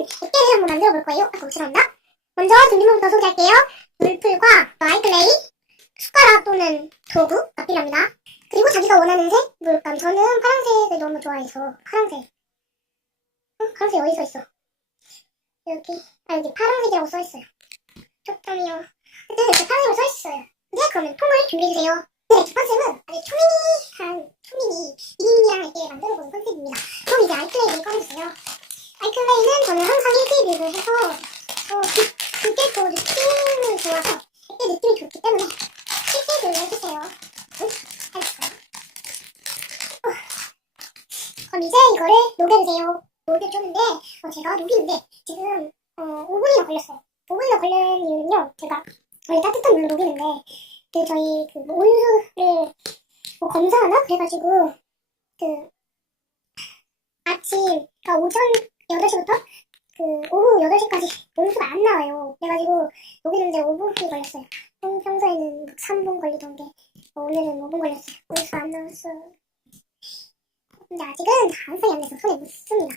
액체를 한번 만들어 볼 거예요. 죄송합니다. 먼저 준비물부터 소개할게요. 물풀과 아이클레이, 숟가락 또는 도구 필요합니다. 그리고 자기가 원하는 색, 물감. 저는 파란색을 너무 좋아해서 파란색. 파란색 어디 써있어? 여기 파란색이라고 써있어요. 쪽점이요. 근데 이렇게 파란색으로 써있어요. 네, 그러면 통을 준비해주세요. 네, 첫 번째는 아주 미니미니랑 이렇게 만들어보는 컨셉입니다. 그럼 이제 아이클레이를 꺼내주세요. 아이클레이는 저는 항상 1대1을 해서 그게 또 느낌이 좋아서 그때 느낌이 좋기 때문에 1대1을 해주세요. 응? 알겠어요. 그럼 이제 이거를 녹여주세요. 녹여주는데 제가 녹이는데 지금 5분이나 걸렸어요. 5분이나 걸린 이유는요, 제가 원래 따뜻한 물로 녹이는데 저희 온수를 검사하나? 그래가지고 아침, 그러니까 오전 8시부터 오후 8시까지 온수가 안 나와요. 그래가지고 녹이는데 5분이 걸렸어요. 평소에는 3분 걸리던 게 오늘은 5분 걸렸어요. 온수가 안 나왔어요. 근데 아직은 완성이 안 돼서 손에 묻습니다.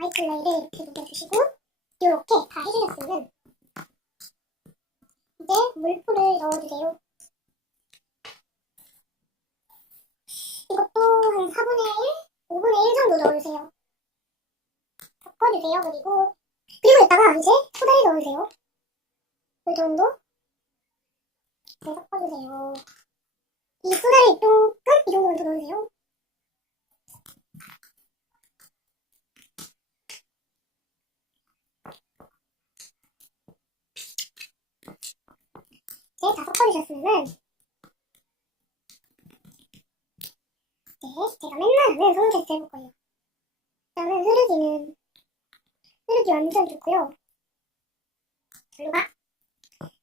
아이클레이를 이렇게 녹여주시고 이렇게 다 해주셨으면 이제 물풀을 넣어주세요. 이것도 한 4분의 1? 5분의 1 정도 넣어주세요. 섞어주세요. 그리고 이따가 이제 소다를 넣어주세요. 이 정도? 네, 섞어주세요. 이 소다를 조금 이 정도만 더 넣어주세요. 네, 다 섞어주셨으면은 제가 맨날 하는 손 테스트 해볼 거예요. 일단은 흐르기 완전 좋고요. 절로 가.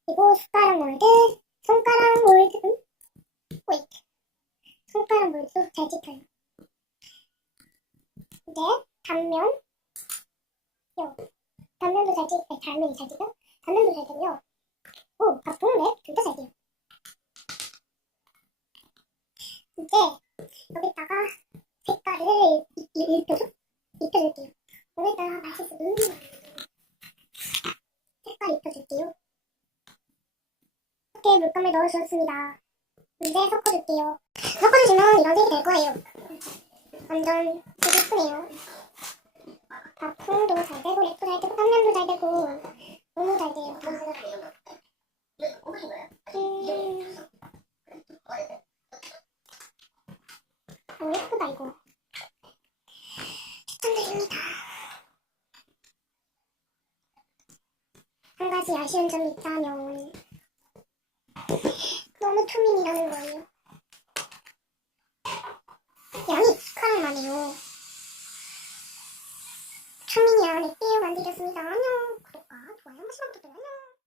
그리고 숟가락 몰드, 손가락 몰드, 손가락 몰드 잘 찍혀요. 이제 단면, 단면도 잘 찍, 단면이 잘 찍혀? 단면도 잘 되고요. 바쁜데? 둘 다 잘 돼요. 이제 여기다가 색깔을 입혀줄게요. 여기다가 맛있는 색깔 입혀줄게요. 이렇게 물감을 넣어주셨습니다. 이제 섞어줄게요. 섞어주시면 이런 색이 될 거예요. 완전 되게 예쁘네요. 바풍도 잘 되고, 랩도 잘 되고, 단면도 잘 되고, 너무 잘 돼요. 예쁘다 이거. 추천드립니다. 한 가지 아쉬운 점이 있다면 너무 투민이라는 거예요. 양이 2카락만 해요. 투민이야, 내 띠우 만들었습니다. 안녕. 구독과 좋아요 한 번씩만 부탁드려요. 안녕.